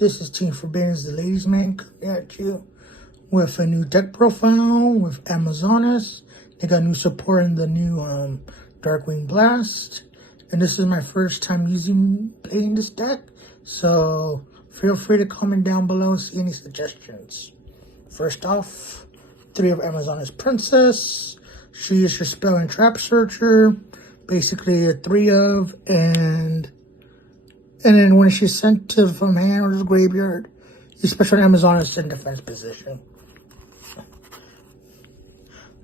This is Team Forbidden's the Ladies Man coming at you with a new deck profile with Amazonas. They got new support in the new Darkwing Blast. And this is my first time playing this deck. So feel free to comment down below and see any suggestions. First off, 3 of Amazonas Princess. She is your spell and trap searcher. Basically a 3 of, and then when she's sent to from hand or the graveyard, you special Amazonas in defense position.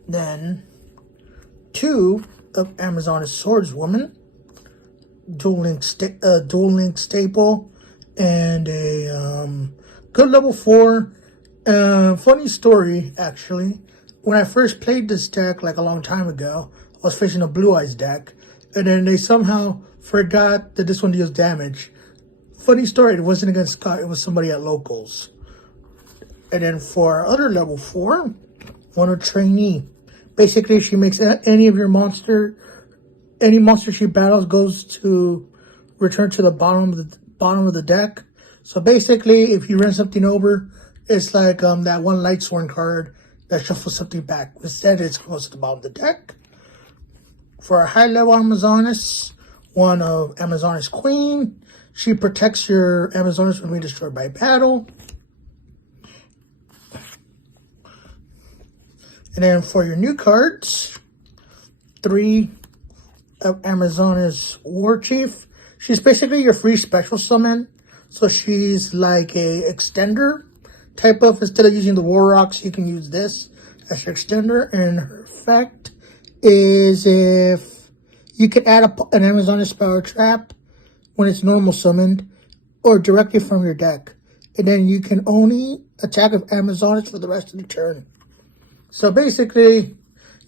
Then 2 of Amazonas Swordswoman, dual link staple, and a good level 4. Funny story, actually. When I first played this deck, like a long time ago, I was facing a Blue Eyes deck, and then they somehow forgot that this one deals damage. Funny story, it wasn't against Scott, it was somebody at locals. And then for our other level 4, one of Trainee. Basically, she makes any of your any monster she battles goes to return to the bottom of the deck. So basically, if you run something over, it's like that one Lightsworn card that shuffles something back. Instead, it's close to the bottom of the deck. For a high level Amazonas, one of Amazonas Queen. She protects your Amazonas from being destroyed by battle. And then for your new cards, 3 of Amazonas War Chief. She's basically your free special summon. So she's like a extender type of, instead of using the War Rocks, you can use this as your extender. And her effect is if you can add an Amazonas spell or trap when it's normal summoned or directly from your deck. And then you can only attack with Amazonas for the rest of the turn. So basically,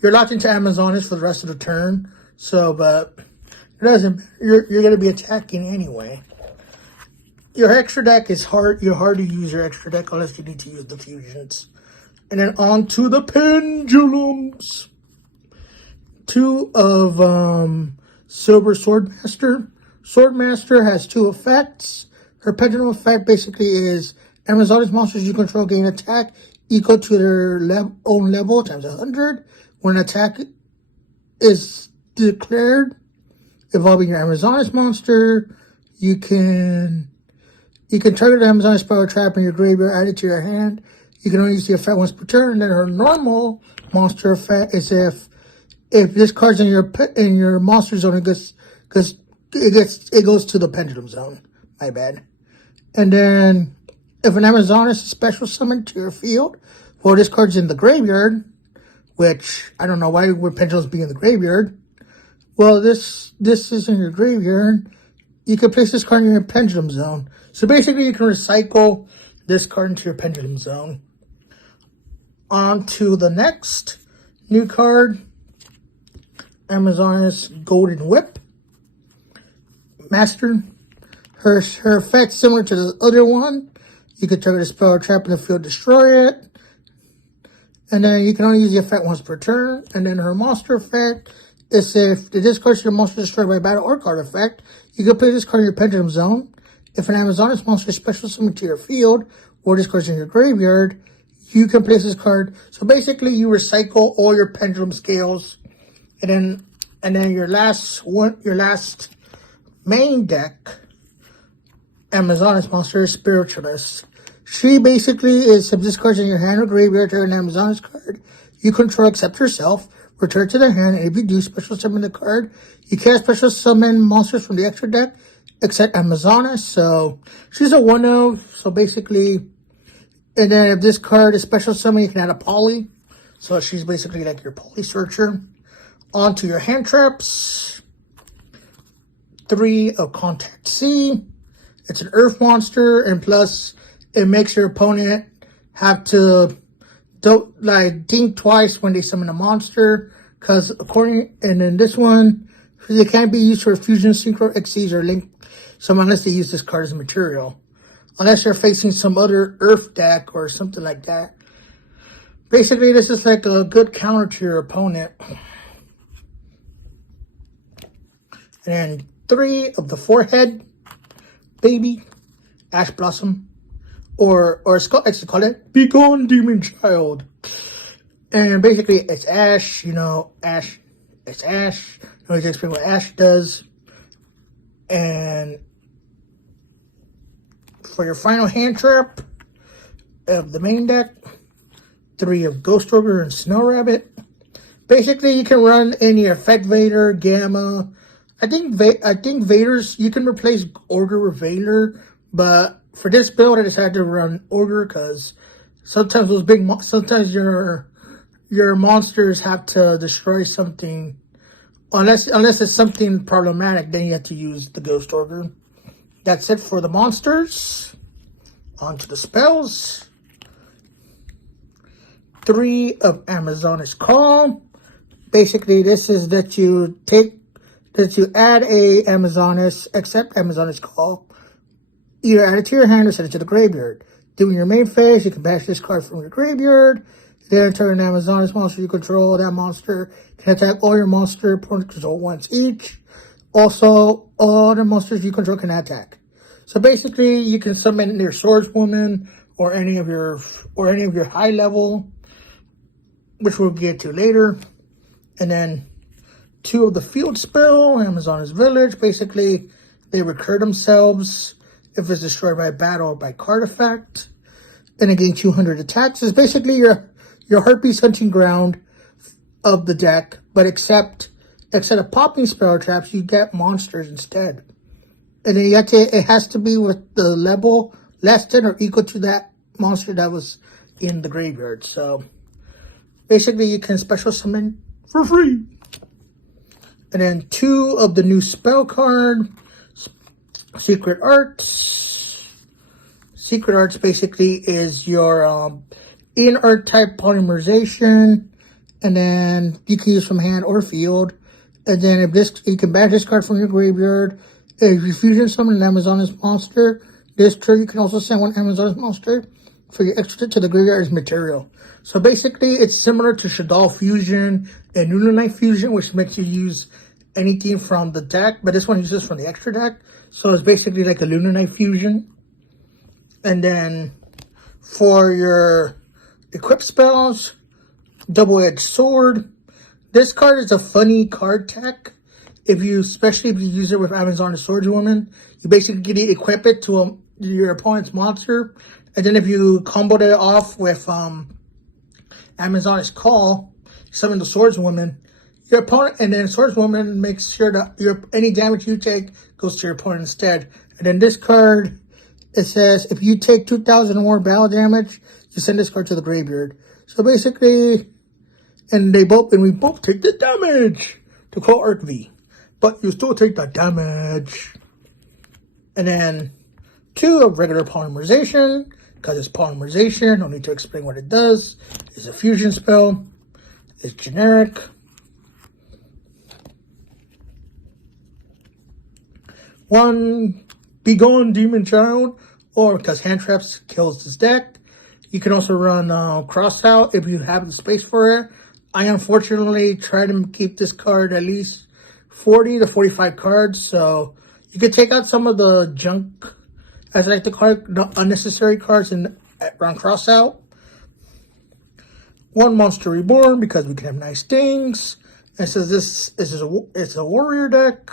you're locked into Amazonas for the rest of the turn. So, but it doesn't matter. You're going to be attacking anyway. Your extra deck is hard. You're hard to use your extra deck unless you need to use the fusions. And then on to the pendulums. 2 of Silver Swordmaster. Swordmaster has 2 effects. Her pendulum effect basically is Amazonas monsters you control gain attack equal to their own level times 100. When an attack is declared involving your Amazonas monster, you can target the Amazonas spell or trap in your graveyard, add it to your hand. You can only use the effect once per turn. And then her normal monster effect is if this card's in your monster zone, it goes to the pendulum zone. My bad. And then if an Amazonas is special summoned to your field, well, this card's in the graveyard, which I don't know why would pendulums be in the graveyard. Well, this is in your graveyard. You can place this card in your pendulum zone. So basically, you can recycle this card into your pendulum zone. On to the next new card, Amazonas Golden Whip Master. Her effect similar to the other one. You can target a spell or trap in the field, destroy it. And then you can only use the effect once per turn. And then her monster effect is if the discard your monster is destroyed by battle or card effect, you can play this card in your pendulum zone. If an Amazonas monster is special summoned to your field or this card's in your graveyard, you can place this card. So basically, you recycle all your pendulum scales, and then your last main deck, Amazonas monster is Spiritualist. She basically is, if this card's in your hand or graveyard or an Amazonas card you control except herself, return to the hand, and if you do special summon the card, you can't special summon monsters from the extra deck except Amazonas. So she's a 1 of, so basically, and then if this card is special summon, you can add a poly. So she's basically like your poly searcher. On to your hand traps. 3 of Contact C. It's an earth monster, and plus it makes your opponent have to think twice when they summon a monster, because and in this one, they can't be used for fusion, synchro, Xyz, or link summon unless they use this card as a material. Unless you're facing some other earth deck or something like that. Basically, this is like a good counter to your opponent. And 3 of the Forehead Baby Ash Blossom or it's called it Be Gone Demon Child. And basically it's Ash, it's Ash. I need to explain what Ash does. And for your final hand trap of the main deck, 3 of Ghost Ogre and Snow Rabbit. Basically, you can run any Effect Vader, Gamma. I think Vader's, you can replace Ogre with Vader, but for this build, I decided to run Ogre because sometimes sometimes your monsters have to destroy something. Unless it's something problematic, then you have to use the Ghost Ogre. That's it for the monsters. On to the spells. 3 of Amazoness Call. Basically, this is that you add a Amazoness, except Amazoness Call. Either add it to your hand or send it to the graveyard. During your main phase, you can banish this card from your graveyard. Then turn an Amazoness monster you control. That monster can attack all your monster opponents control once each. Also, all the monsters you control can attack. So basically, you can summon your Swordswoman or any of your high level, which we'll get to later. And then 2 of the field spell, Amazoness Village. Basically, they recur themselves if it's destroyed by battle or by card effect. And again, 200 attacks. It's basically your Harpy's hunting ground of the deck, but except of popping spell traps, you get monsters instead. And then it has to be with the level less than or equal to that monster that was in the graveyard. So basically, you can special summon for free. And then 2 of the new spell card, Secret Arts. Secret Arts basically is your in-art type polymerization. And then you can use from hand or field. And then you can banish this card from your graveyard. If you fusion summon an Amazoness monster, this turn you can also send 1 Amazoness monster for your extra to the graveyard as material. So basically, it's similar to Shaddoll Fusion and Lunarknight Fusion, which makes you use anything from the deck, but this one uses from the extra deck. So it's basically like a Lunarknight Fusion. And then for your equip spells, Double-Edged Sword. This card is a funny card tech. Especially if you use it with Amazoness Swordswoman, you basically equip it to your opponent's monster. And then if you comboed it off with Amazoness Call, summon the Swordswoman, your opponent, and then Swordswoman makes sure that any damage you take goes to your opponent instead. And then this card, it says if you take 2,000 or more battle damage, you send this card to the graveyard. So basically, we both take the damage to call Arc V. But you still take the damage. And then 2 of regular polymerization, because it's polymerization, no need to explain what it does. It's a fusion spell. It's generic. 1, Be Gone Demon Child, or because hand traps kills this deck. You can also run Cross Out if you have the space for it. I unfortunately try to keep this card at least 40 to 45 cards, so you can take out some of the junk, as I like to call it, the unnecessary cards and run Cross Out. 1 Monster Reborn, because we can have nice things. It says it's a warrior deck.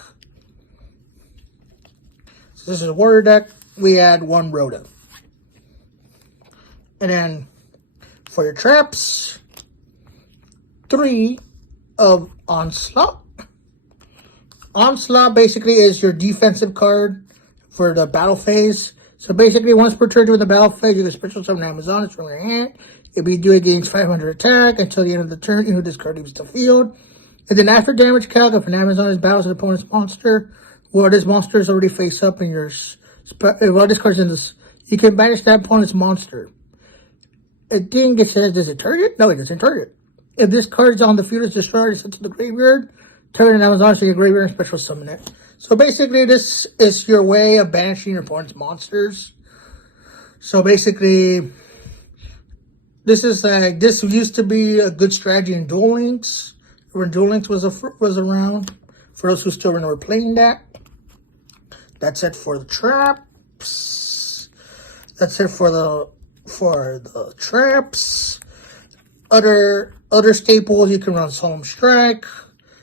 So this is a warrior deck. We add 1 Rhoda. And then for your traps, 3 of Onslaught. Onslaught basically is your defensive card for the battle phase. So basically, once per turn during the battle phase, you can special summon Amazoness from your hand. If you do it, gains 500 attack until the end of the turn. You know this card leaves the field. And then after damage calc, if an Amazoness battles an opponent's monster, well, this monster is already face up in your... Well, this card's in this... You can banish that opponent's monster. I think it says, does it target? No, it doesn't target. If this card is on the field, it's destroyed, it's sent to the graveyard. Turn an Amazoness to your graveyard and special summon it. So basically, this is your way of banishing your opponent's monsters. So basically, this used to be a good strategy in Duel Links, when Duel Links was around. For those who still remember playing that. That's it for the traps. That's it for the traps. Other staples, you can run Solemn Strike,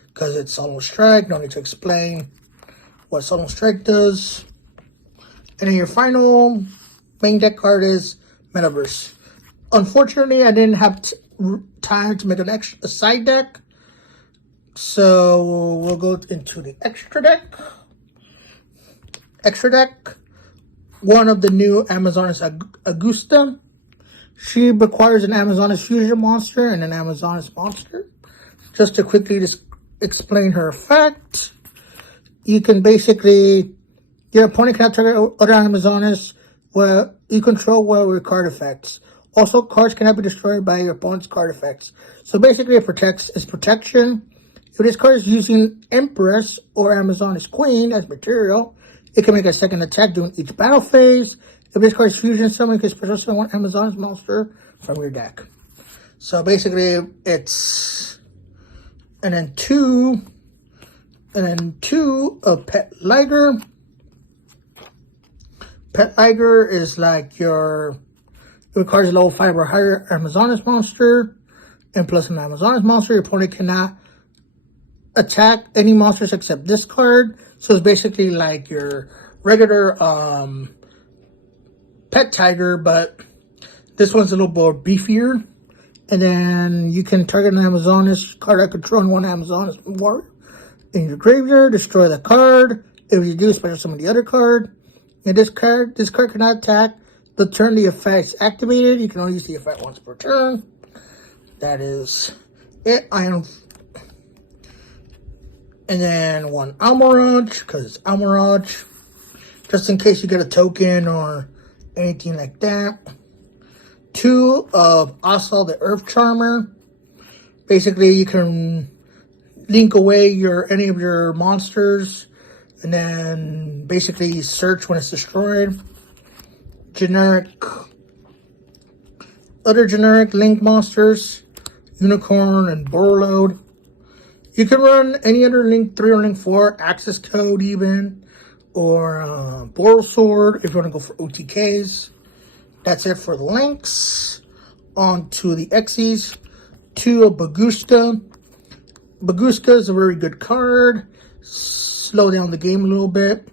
because it's Solemn Strike. No need to explain what Solemn Strike does. And then your final main deck card is Metaverse. Unfortunately, I didn't have time to make a side deck. So we'll go into the extra deck. One of the new Amazoness Augusta. She requires an Amazoness fusion monster and an Amazoness monster. Just to quickly explain her effect. You can basically, your opponent cannot target other Amazoness where you control with card effects. Also, cards cannot be destroyed by your opponent's card effects. So basically, it's protection. If this card is using Empress or Amazoness Queen as material, it can make a second attack during each battle phase. If this card is fusion summon, you can special summon one Amazoness monster from your deck. So basically, it's and then two of Pet Liger. Pet Liger is like your requires a level 5 or higher Amazoness monster, and plus an Amazoness monster. Your opponent cannot attack any monsters except this card. So it's basically like your regular Pet Tiger, but this one's a little more beefier. And then you can target an Amazoness card I control one Amazoness warrior in your graveyard, destroy the card. If you do, special summon the other card. And this card cannot attack the turn the effect is activated. You can only use the effect once per turn. That is it. And then one Almirage, because it's Almirage. Just in case you get a token or anything like that. Two of Asal the Earth Charmer. Basically, you can link away any of your monsters. And then basically search when it's destroyed. Other generic link monsters. Unicorn and Borload. You can run any other Link 3 or Link 4, Access Code even, or Boral Sword if you want to go for OTKs. That's it for the links. On to the Xyz. Two of Bagusta. Bagusta is a very good card. Slow down the game a little bit.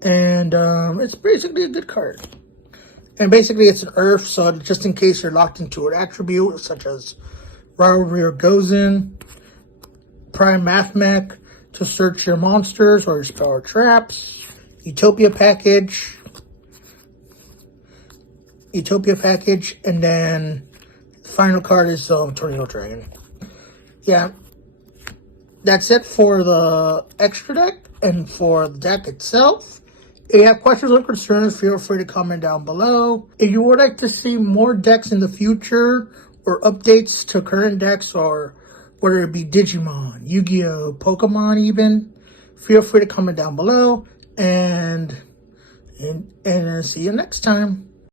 And it's basically a good card. And basically it's an Earth, so just in case you're locked into an attribute, such as Rivalry or Gozen. Prime Mathmech to search your monsters or your spell or traps. Utopia package, and then the final card is Tornado Dragon. Yeah, that's it for the extra deck and for the deck itself. If you have questions or concerns, feel free to comment down below. If you would like to see more decks in the future or updates to current decks, or whether it be Digimon, Yu-Gi-Oh!, Pokemon even, feel free to comment down below, and see you next time.